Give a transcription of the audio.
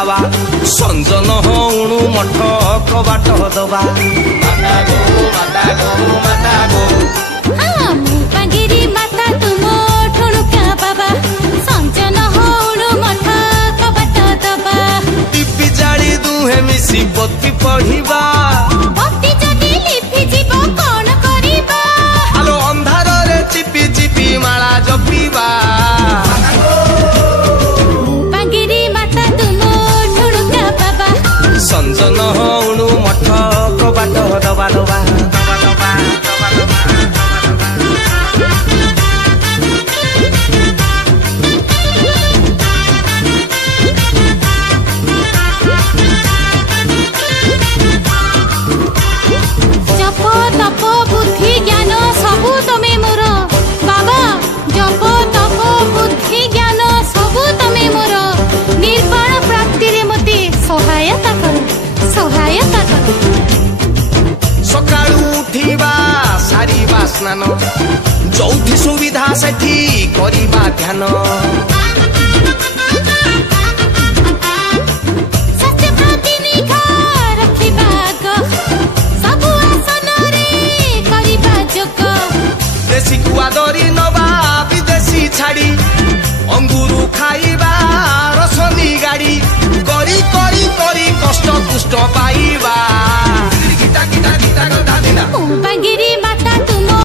बाबा संजन हणु मठ कबाट दबा माता गो माता गो माता गो हाँ मुपागिरी माता तुम ठुणुका बाबा संजन हणु मठ कबाट दबा टीपी जाली दुहे मिसी पति पढ़िबा पति जदि लिपि जीव कौन करिबा आलो अंधार रे चिपी चिपी माला जपिबा मुपागिरी माता तुम ठुणुका बाबा संजन हणु मठ कबाट दबा दबा जप तप बुद्धि ज्ञान सबु तमे मोर बाबा जप तप बुद्धि ज्ञान सबु तमे मोर निर्वाण प्राप्ति रे मते सहायता कर सकाळू उठिबा सारिबा स्नान जौथि सुविधा सेठी करिबा ध्यान सत्य प्रति निखा रखिबा ग सबु आसन रे करिबा जोग देशी कुआ दरी नबा विदेशी छाड़ी अंगुरु खाइबा रसनी गाड़ी करी करी करी कष्ट कुष्ट पाई